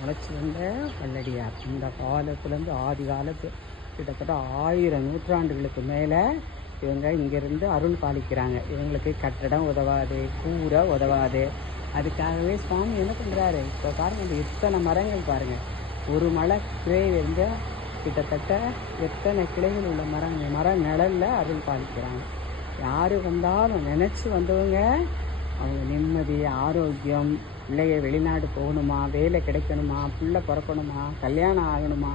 அழைச்சி வந்த வல்லடியார் இந்த காலத்துலேருந்து ஆதி காலத்து கிட்டத்தட்ட ஆயிரம் நூற்றாண்டுகளுக்கு மேலே இவங்க இங்கேருந்து அருள் பாலிக்கிறாங்க. இவங்களுக்கு கட்டடம் உதவாது கூரை உதவாது. அதுக்காகவே சுவாமி என்ன பண்ணுறாரு இப்போ பாருங்கள் இந்த எத்தனை மரங்கள் பாருங்கள் ஒரு மலை கிளையிலிருந்து கிட்டத்தட்ட எத்தனை கிளைகள் உள்ள மரம் மரம் நிழலில் அருள் பாலிக்கிறாங்க. யார் வந்தாலும் நினச்சி வந்தவங்க அவங்க நிம்மதி ஆரோக்கியம் பிள்ளைய வெளிநாடு போகணுமா வேலை கிடைக்கணுமா பிள்ளை பிறக்கணுமா கல்யாணம் ஆகணுமா?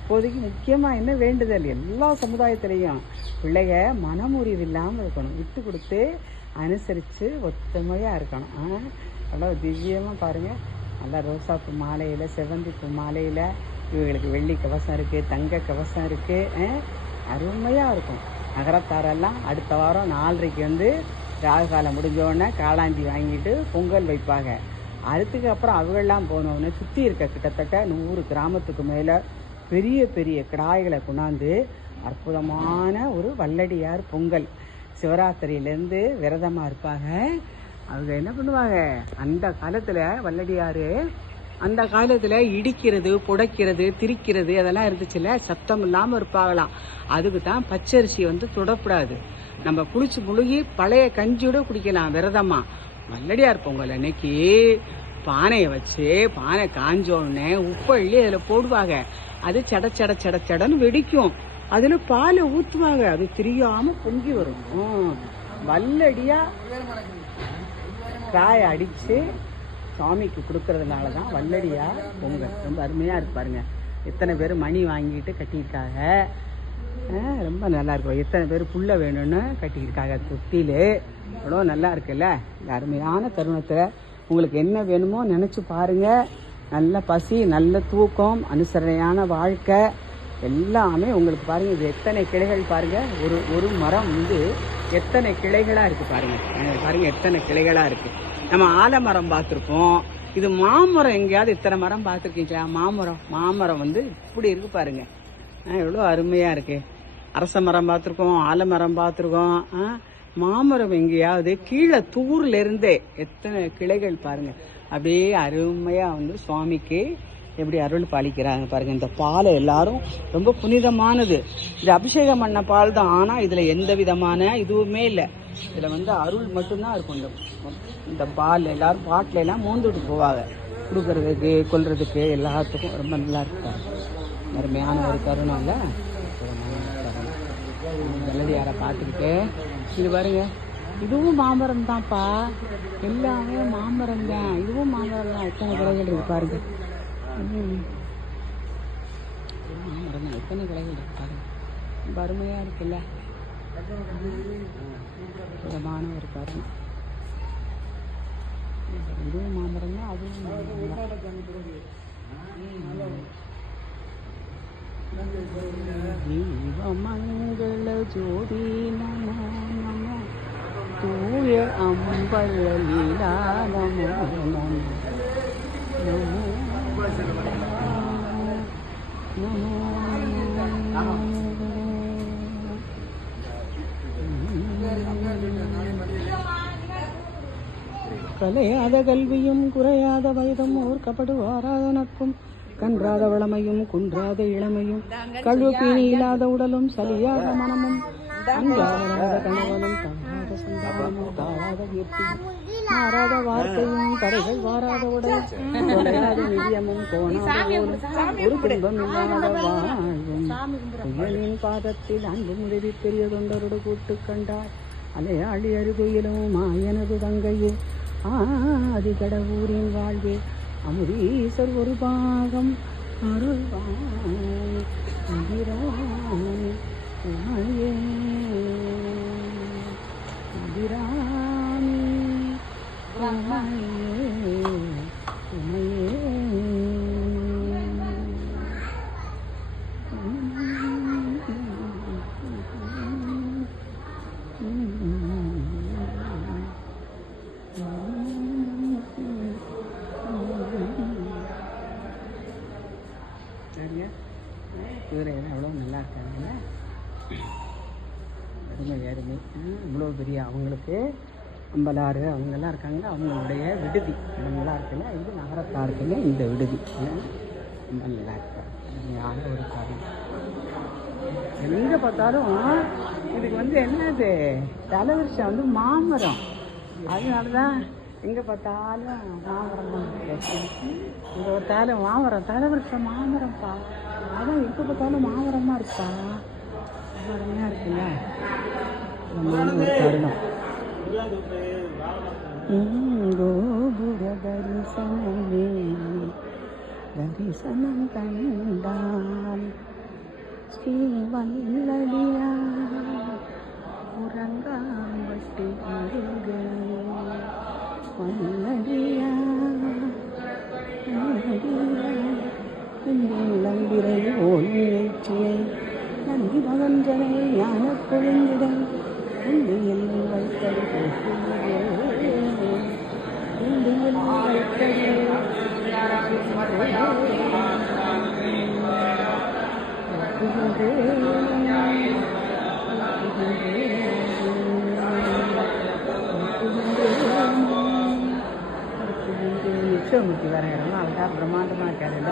இப்போதைக்கு முக்கியமாக என்ன வேண்டுதல்? எல்லா சமுதாயத்திலையும் பிள்ளைய மனமுறிவு இல்லாமல் இருக்கணும். விட்டு கொடுத்து அனுசரித்து ஒத்துமையாக இருக்கணும். ஆ? நல்லா திவ்யமாக பாருங்கள் நல்லா ரோசாப்பூ மாலையில் செவ்வந்திப்பூ மாலையில் இவங்களுக்கு வெள்ளி கவசம் இருக்குது தங்க கவசம் இருக்குது அருமையாக இருக்கும். நகரத்தாரெல்லாம் அடுத்த வாரம் நாலரைக்கு வந்து ராகு காலம் முடிஞ்சோடனே காளாஞ்சி காளாந்தி வாங்கிட்டு பொங்கல் வைப்பாங்க. அதுக்கு அப்புறம் அவங்கெல்லாம் போனோடனே சுற்றி இருக்க கிட்டத்தட்ட நூறு கிராமத்துக்கு மேலே பெரிய பெரிய கிடாய்களை கொண்டாந்து அற்புதமான ஒரு வல்லடியார் பொங்கல். சிவராத்திரியிலேருந்து விரதமாக இருப்பாங்க. அவங்க என்ன பண்ணுவாங்க? அந்த காலத்தில் வல்லடியார் அந்த காலத்தில் இடிக்கிறது புடைக்கிறது திரிக்கிறது அதெல்லாம் இருந்துச்சுல்ல? சத்தம் இல்லாமல் இருப்பாங்களாம். அதுக்கு தான் பச்சரிசி வந்து தொடக்கூடாது. நம்ம குளிச்சு முழுகி பழைய கஞ்சியோட குடிக்கலாம் விரதமா. வல்லடியார் பொங்கல் அன்னைக்கு பானையை வச்சு பானை காஞ்ச உடனே உப்பு அள்ளி அதில் போடுவாங்க. அது சட சட சட சடன்னு வெடிக்கும். அதில் பாலை ஊற்றுவாங்க அது தெரியாமல் பொங்கி வரும். வல்லடியாக வல்லடியா காய அடித்து சாமிக்கு கொடுக்கறதுனால தான் வல்லடியா பொங்கல். ரொம்ப அருமையாக இருப்பாருங்க எத்தனை பேர் மணி வாங்கிட்டு கட்டியிருக்காங்க. ரொம்ப நல்லா இருக்கும் எத்தனை பேர் புல்ல வேணும்னு கட்டியிருக்காங்க தொட்டியில் அவ்வளோ நல்லா இருக்குல்ல இந்த அருமையான தருணத்தில் உங்களுக்கு என்ன வேணுமோ நினச்சி பாருங்கள் நல்ல பசி நல்ல தூக்கம் அனுசரணையான வாழ்க்கை எல்லாமே உங்களுக்கு பாருங்கள் இது எத்தனை கிளைகள் பாருங்கள் ஒரு ஒரு மரம் வந்து எத்தனை கிளைகளாக இருக்குது பாருங்கள் பாருங்கள் எத்தனை கிளைகளாக இருக்குது நம்ம ஆலமரம் பார்த்துருப்போம் இது மாமரம் எங்கேயாவது இத்தனை மரம் பார்த்துருக்கீங்களா? மாமரம் மாமரம் வந்து இப்படி இருக்குது பாருங்கள் எவ்வளோ அருமையாக இருக்குது அரச மரம் பார்த்துருக்கோம் ஆலமரம் பார்த்துருக்கோம் மாமரம் எங்கேயாவது கீழே தூர்ல இருந்தே எத்தனை கிளைகள் பாருங்க. அப்படியே அருமையா வந்து சுவாமிக்கு எப்படி அருள் பாலிக்கிறாங்க பாருங்க. இந்த பாலை எல்லாரும் ரொம்ப புனிதமானது. இது அபிஷேகம் பண்ண பால் தான் ஆனா இதுல எந்த விதமான இதுவுமே இல்லை. இதுல வந்து அருள் மட்டும்தான் இருக்கும். இந்த இந்த பால் எல்லாரும் பாட்டில எல்லாம் மூந்துட்டு போவாங்க. கொடுக்கறதுக்கு கொல்றதுக்கு எல்லாத்துக்கும் ரொம்ப நல்லா இருக்கும் அருமையான ஒரு தருணம் இல்லை? பிள்ளையாரை பார்த்துக்கிட்டு இது பாருங்க. இதுவும் மாமரம் தான்ப்பா. எல்லாமே மாமரம் தான். இதுவும் மாமரம் தான். எத்தனை கிளைகள் இருக்கு பாருங்க. மாமரம் தான். எத்தனை கிளைகள் இருக்கு பாருங்க. வறுமையாக இருக்குல்ல. விதமான ஒரு பருவம் இதுவும் மாமரம் தான். அதுவும் மாமரம் தான். மங்கள ஜோதி நமோ நமோ தூய அம்பலீலா நமோ நமோ நமோ கலையாத கல்வியும் குறையாத வயதும் ஓர்க்கப்படு வாராத நட்பும் கன்றாத வளமையும் குன்றாத இளமையும் கழுப்பினி இல்லாத உடலும் சலியாத மனமும் அன்பாராத கணவனும் தவறாத சந்தானமும் தாழாத கீர்த்தியும் மாறாத வார்த்தையும் கரைகள் வாராத உடல் தொலையாத நிதியமும் கோணாத ஒரு துன்பம் இல்லாத வாழ்வும் ஐயனின் பாதத்தில் அன்பு உதவி பெரிய தொண்டரோடு கூட்டு கண்டார். அலையாளி அருகுயிலும் மாயனது தங்கையே ஆதி கடவுரின் வாழ்வே அமுதீசர் ஒரு பாகம் அருள்வாய் அபிராமி உமையே குதிரைகள் அவ்வளோ நல்லா இருக்காங்கல்ல? அருமை அருமை. இவ்வளோ பெரிய அவங்களுக்கு அம்பலாறு அவங்கெல்லாம் இருக்காங்க அவங்களுடைய விடுதி. நல்லா இருக்குல்ல? இது நகரத்தாருக்குங்க இந்த விடுதி. ரொம்ப நல்லா இருக்காங்க ஒரு காரணம் எங்கே பார்த்தாலும் இதுக்கு வந்து என்னது? தலைவரிசை வந்து மாமரம். அதனால தான் எங்கே பார்த்தாலும் மாமரம் தான் இங்கே பார்த்தாலும் மாமரம் தலைவரிசை மாமரம்ப்பா அதான் எங்கே பார்த்தாலும் மாமரமாக இருப்பா அருமையாக இருக்குல்ல? ஒரு தருணம். கோபுர தரிசனமே தரிசனம் கண்டான். ஸ்ரீவல்லடியா உறங்காம்பட்டு அருக ഉള്ളിയിൽ വിശ്വമിക്ക് പറയണം ആൾക്കാർ ബ്രഹ്മാണ്ടമാക്കാറില്ല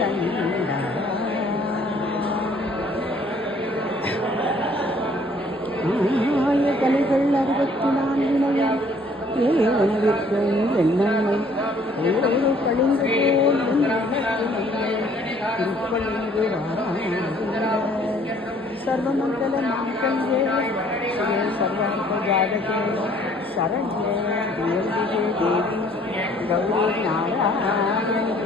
തന്നെ அதுதான் கலைகள் அறுபத்தி நான்கினையும் ஏ உணவிற்கு எண்ணமை ஏழு கழிந்து போல் திருப்பளிங்கு சர்வமங்கல மாங்கல்யே சர்வார்த்த ஜாதகே சரண்யே தேவியே தேவி கௌரி நாராயணி